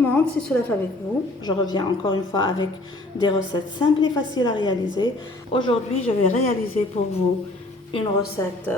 le monde, c'est Solaf avec vous. Je reviens encore une fois avec des recettes simples et faciles à réaliser. Aujourd'hui, je vais réaliser pour vous une recette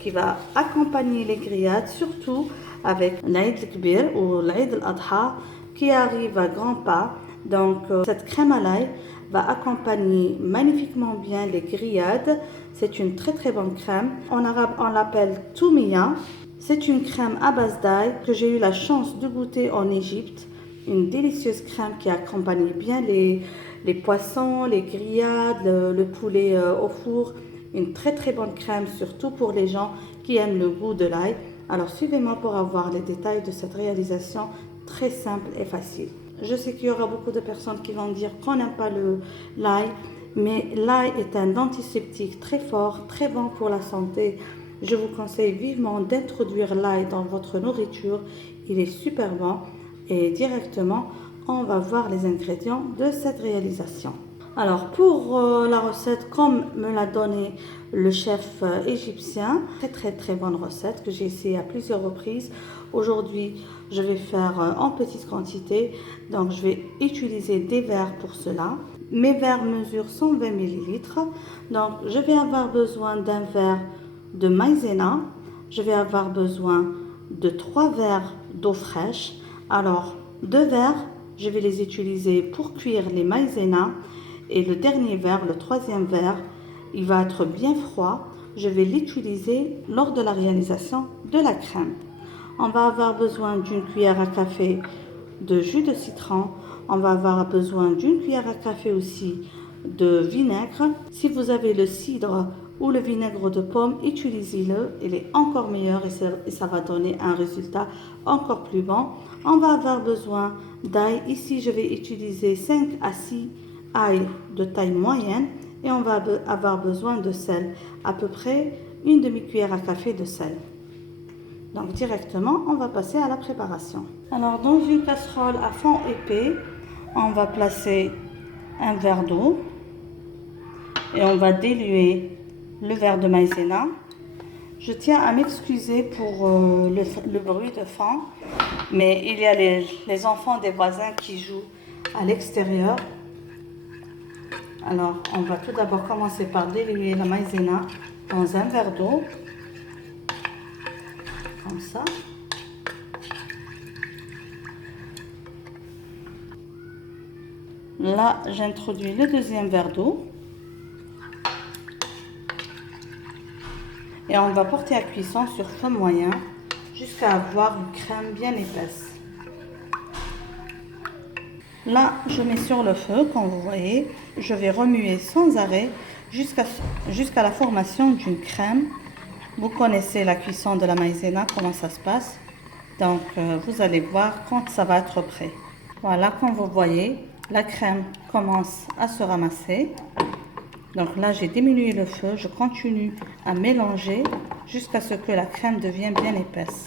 qui va accompagner les grillades, surtout avec l'Aïd al-Kbir ou l'Aïd al-Adha qui arrive à grands pas. Donc, cette crème à l'ail va accompagner magnifiquement bien les grillades. C'est une très très bonne crème. En arabe, on l'appelle Toumiya. C'est une crème à base d'ail que j'ai eu la chance de goûter en Égypte. Une délicieuse crème qui accompagne bien les poissons, les grillades, le poulet au four. Une très très bonne crème, surtout pour les gens qui aiment le goût de l'ail. Alors suivez-moi pour avoir les détails de cette réalisation très simple et facile. Je sais qu'il y aura beaucoup de personnes qui vont dire qu'on n'aime pas l'ail, mais l'ail est un antiseptique très fort, très bon pour la santé. Je vous conseille vivement d'introduire l'ail dans votre nourriture. Il est super bon et directement, on va voir les ingrédients de cette réalisation. Alors pour la recette, comme me l'a donné le chef égyptien, très bonne recette que j'ai essayé à plusieurs reprises. Aujourd'hui, je vais faire en petite quantité, donc je vais utiliser des verres pour cela. Mes verres mesurent 120 ml, donc je vais avoir besoin d'un verre de maïzena, je vais avoir besoin de 3 verres d'eau fraîche. Alors 2 verres, je vais les utiliser pour cuire les maïzena. Et le dernier verre, le troisième verre, il va être bien froid. Je vais l'utiliser lors de la réalisation de la crème. On va avoir besoin d'une cuillère à café de jus de citron. On va avoir besoin d'une cuillère à café aussi de vinaigre. Si vous avez le cidre ou le vinaigre de pomme, utilisez-le. Il est encore meilleur et ça va donner un résultat encore plus bon. On va avoir besoin d'ail. Ici, je vais utiliser 5 à 6 ail de taille moyenne et on va avoir besoin de sel, à peu près une demi-cuillère à café de sel. Donc directement, on va passer à la préparation. Alors dans une casserole à fond épais, on va placer un verre d'eau et on va diluer le verre de maïzena. Je tiens à m'excuser pour le bruit de fond, mais il y a les enfants des voisins qui jouent à l'extérieur. Alors, on va tout d'abord commencer par diluer la maïzena dans un verre d'eau, comme ça. Là, j'introduis le deuxième verre d'eau. Et on va porter à cuisson sur feu moyen jusqu'à avoir une crème bien épaisse. Là, je mets sur le feu, comme vous voyez. Je vais remuer sans arrêt jusqu'à la formation d'une crème. Vous connaissez la cuisson de la maïzena, comment ça se passe. Donc, vous allez voir quand ça va être prêt. Voilà, comme vous voyez, la crème commence à se ramasser. Donc là, j'ai diminué le feu. Je continue à mélanger jusqu'à ce que la crème devienne bien épaisse.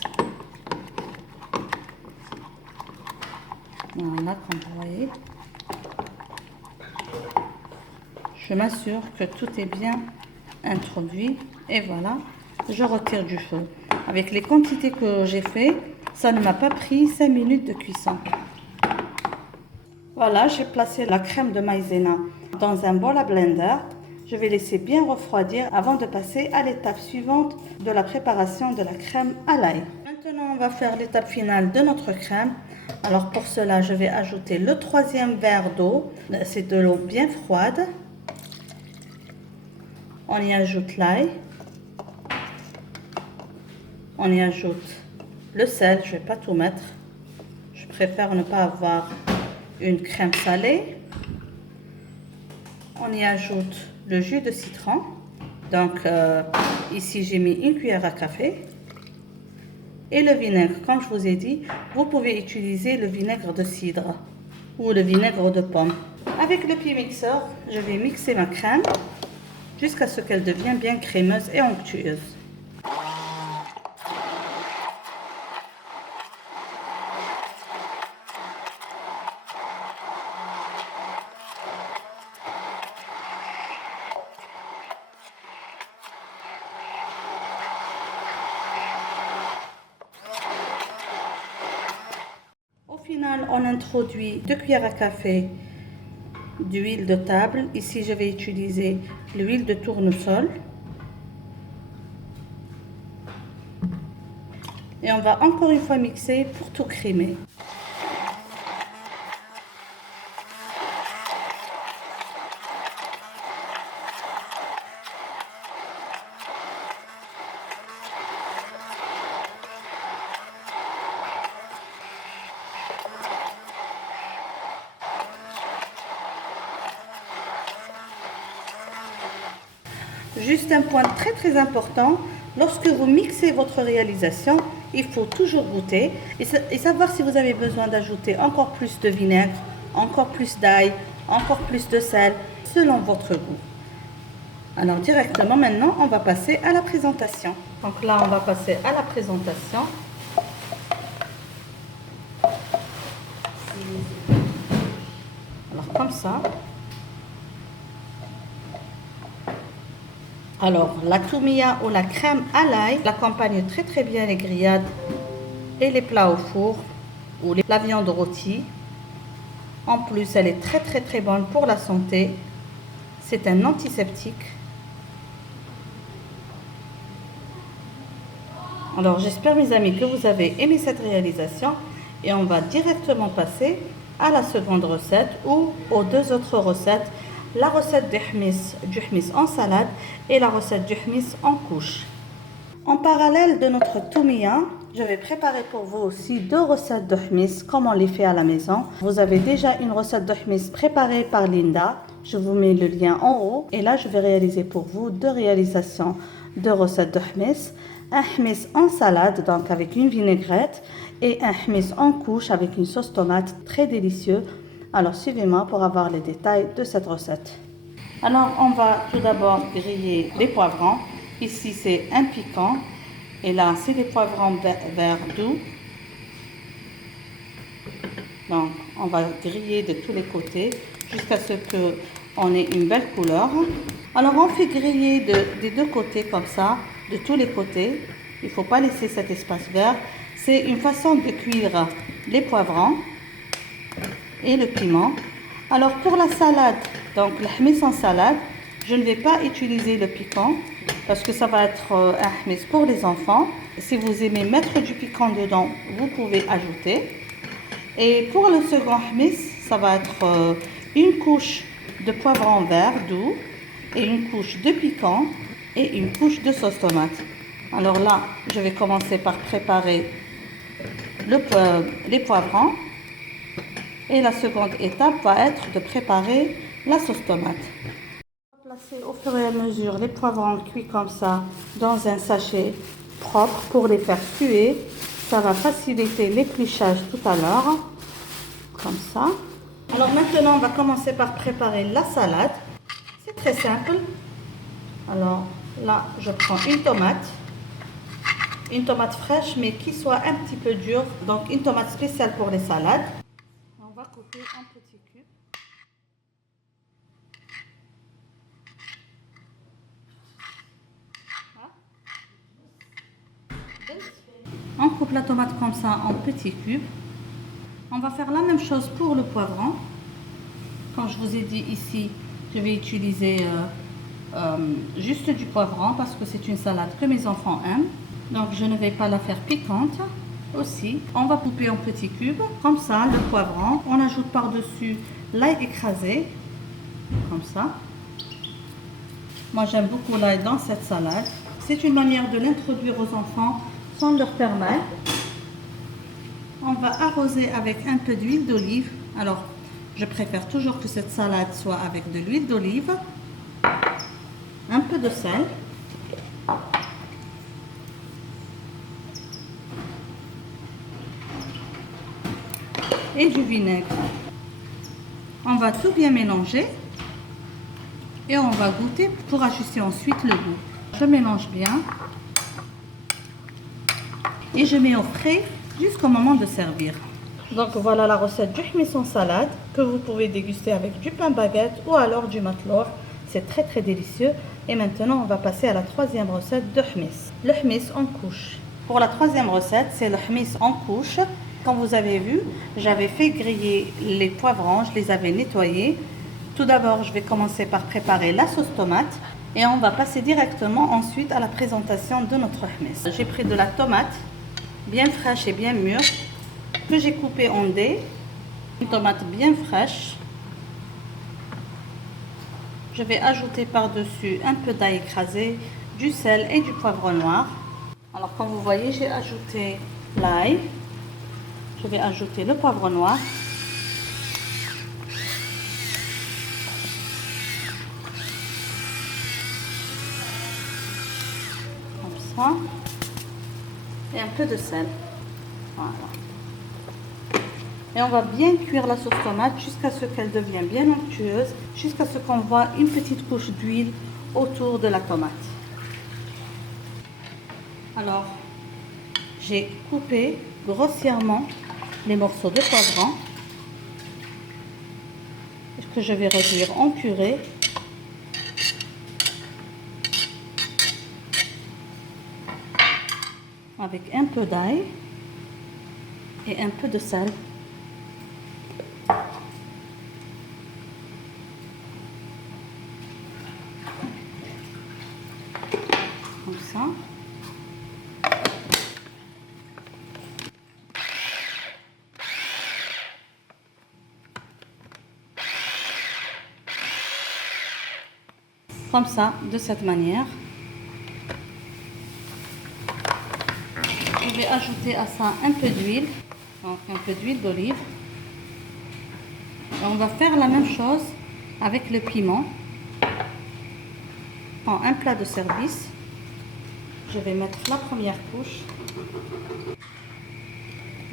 Voilà, comme vous voyez. Je m'assure que tout est bien introduit. Et voilà, je retire du feu. Avec les quantités que j'ai fait, ça ne m'a pas pris 5 minutes de cuisson. Voilà, j'ai placé la crème de maïzena dans un bol à blender. Je vais laisser bien refroidir avant de passer à l'étape suivante de la préparation de la crème à l'ail. Maintenant, on va faire l'étape finale de notre crème. Alors pour cela, je vais ajouter le troisième verre d'eau. C'est de l'eau bien froide. On y ajoute l'ail. On y ajoute le sel. Je ne vais pas tout mettre. Je préfère ne pas avoir une crème salée. On y ajoute le jus de citron. Donc ici j'ai mis une cuillère à café. Et le vinaigre, comme je vous ai dit, vous pouvez utiliser le vinaigre de cidre ou le vinaigre de pomme. Avec le pied mixeur, je vais mixer ma crème jusqu'à ce qu'elle devienne bien crémeuse et onctueuse. Au final, on introduit 2 cuillères à café d'huile de table. Ici, je vais utiliser l'huile de tournesol. Et on va encore une fois mixer pour tout crémer. Juste un point très important, lorsque vous mixez votre réalisation, il faut toujours goûter et savoir si vous avez besoin d'ajouter encore plus de vinaigre, encore plus d'ail, encore plus de sel, selon votre goût. Alors directement maintenant, on va passer à la présentation. Donc là, on va passer à la présentation. Alors comme ça. Alors, la toumia ou la crème à l'ail l'accompagne très bien les grillades et les plats au four ou la viande rôtie. En plus, elle est très bonne pour la santé. C'est un antiseptique. Alors, j'espère mes amis que vous avez aimé cette réalisation et on va directement passer à la seconde recette ou aux 2 autres recettes. La recette du hmis en salade et la recette du hmis en couche. En parallèle de notre toumia, je vais préparer pour vous aussi 2 recettes de hmis comme on les fait à la maison. Vous avez déjà une recette de hmis préparée par Linda. Je vous mets le lien en haut. Et là, je vais réaliser pour vous 2 réalisations de recettes de hmis. Un hmis en salade, donc avec une vinaigrette, et un hmis en couche avec une sauce tomate très délicieuse. Alors suivez-moi pour avoir les détails de cette recette. Alors on va tout d'abord griller les poivrons. Ici c'est un piquant et là c'est des poivrons verts doux. Donc on va griller de tous les côtés jusqu'à ce qu'on ait une belle couleur. Alors on fait griller des 2 côtés comme ça, de tous les côtés. Il ne faut pas laisser cet espace vert. C'est une façon de cuire les poivrons et le piment. Alors pour la salade, donc le hmis en salade, je ne vais pas utiliser le piquant parce que ça va être un hmis pour les enfants. Si vous aimez mettre du piquant dedans, vous pouvez ajouter. Et pour le second hmis, ça va être une couche de poivron vert doux et une couche de piquant et une couche de sauce tomate. Alors là, je vais commencer par préparer les poivrons. Et la seconde étape va être de préparer la sauce tomate. On va placer au fur et à mesure les poivrons cuits comme ça dans un sachet propre pour les faire suer. Ça va faciliter l'épluchage tout à l'heure. Comme ça. Alors maintenant, on va commencer par préparer la salade. C'est très simple. Alors là, je prends une tomate fraîche mais qui soit un petit peu dure. Donc une tomate spéciale pour les salades. On va couper en petits cubes. On coupe la tomate comme ça en petits cubes. On va faire la même chose pour le poivron. Comme je vous ai dit ici, je vais utiliser juste du poivron parce que c'est une salade que mes enfants aiment. Donc je ne vais pas la faire piquante. Aussi, on va couper en petits cubes, comme ça, le poivron. On ajoute par-dessus l'ail écrasé, comme ça. Moi, j'aime beaucoup l'ail dans cette salade. C'est une manière de l'introduire aux enfants sans leur faire mal. On va arroser avec un peu d'huile d'olive. Alors, je préfère toujours que cette salade soit avec de l'huile d'olive, un peu de sel. Et du vinaigre. On va tout bien mélanger et on va goûter pour ajuster ensuite le goût. Je mélange bien et je mets au frais jusqu'au moment de servir. Donc voilà la recette du hmis en salade que vous pouvez déguster avec du pain baguette ou alors du matlour. C'est très délicieux. Et maintenant on va passer à la troisième recette de hmis. Le hmis en couche. Pour la troisième recette, c'est le hmis en couche. Comme vous avez vu, j'avais fait griller les poivrons, je les avais nettoyés. Tout d'abord, je vais commencer par préparer la sauce tomate et on va passer directement ensuite à la présentation de notre hummus. J'ai pris de la tomate bien fraîche et bien mûre que j'ai coupée en dés. Une tomate bien fraîche. Je vais ajouter par-dessus un peu d'ail écrasé, du sel et du poivre noir. Alors comme vous voyez, j'ai ajouté l'ail. Je vais ajouter le poivre noir. Comme ça. Et un peu de sel. Voilà. Et on va bien cuire la sauce tomate jusqu'à ce qu'elle devienne bien onctueuse, jusqu'à ce qu'on voit une petite couche d'huile autour de la tomate. Alors, j'ai coupé grossièrement les morceaux de poivron que je vais réduire en purée. Avec un peu d'ail et un peu de sel. Comme ça. Comme ça, de cette manière. Je vais ajouter à ça un peu d'huile, donc un peu d'huile d'olive. Et on va faire la même chose avec le piment. Je prends un plat de service. Je vais mettre la première couche.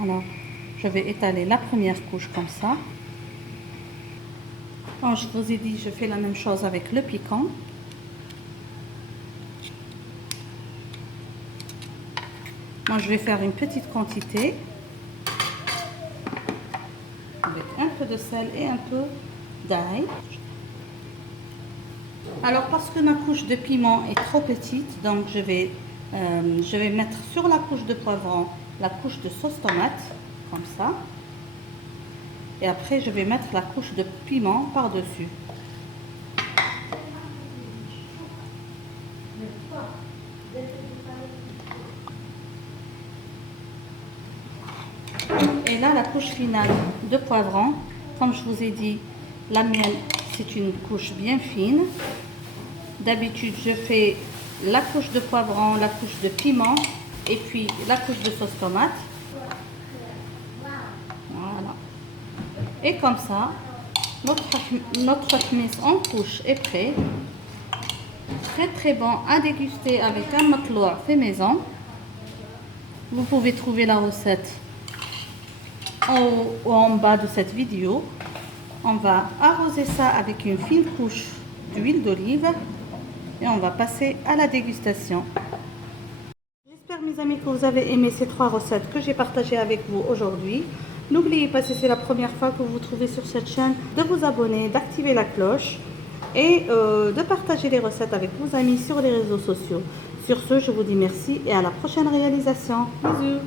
Alors, je vais étaler la première couche comme ça. Quand je vous ai dit, je fais la même chose avec le piquant. Moi, je vais faire une petite quantité avec un peu de sel et un peu d'ail. Alors, parce que ma couche de piment est trop petite, donc je vais mettre sur la couche de poivron la couche de sauce tomate, comme ça. Et après, je vais mettre la couche de piment par-dessus. Et là, la couche finale de poivron, comme je vous ai dit, la mienne, c'est une couche bien fine. D'habitude, je fais la couche de poivron, la couche de piment et puis la couche de sauce tomate. Voilà. Et comme ça, notre hummus en couche est prêt. Très très bon à déguster avec un matloua fait maison. Vous pouvez trouver la recette en haut ou en bas de cette vidéo. On va arroser ça avec une fine couche d'huile d'olive et on va passer à la dégustation. J'espère mes amis que vous avez aimé ces 3 recettes que j'ai partagées avec vous aujourd'hui. N'oubliez pas, si c'est la première fois que vous vous trouvez sur cette chaîne, de vous abonner, d'activer la cloche et de partager les recettes avec vos amis sur les réseaux sociaux. Sur ce, je vous dis merci et à la prochaine réalisation. Bisous.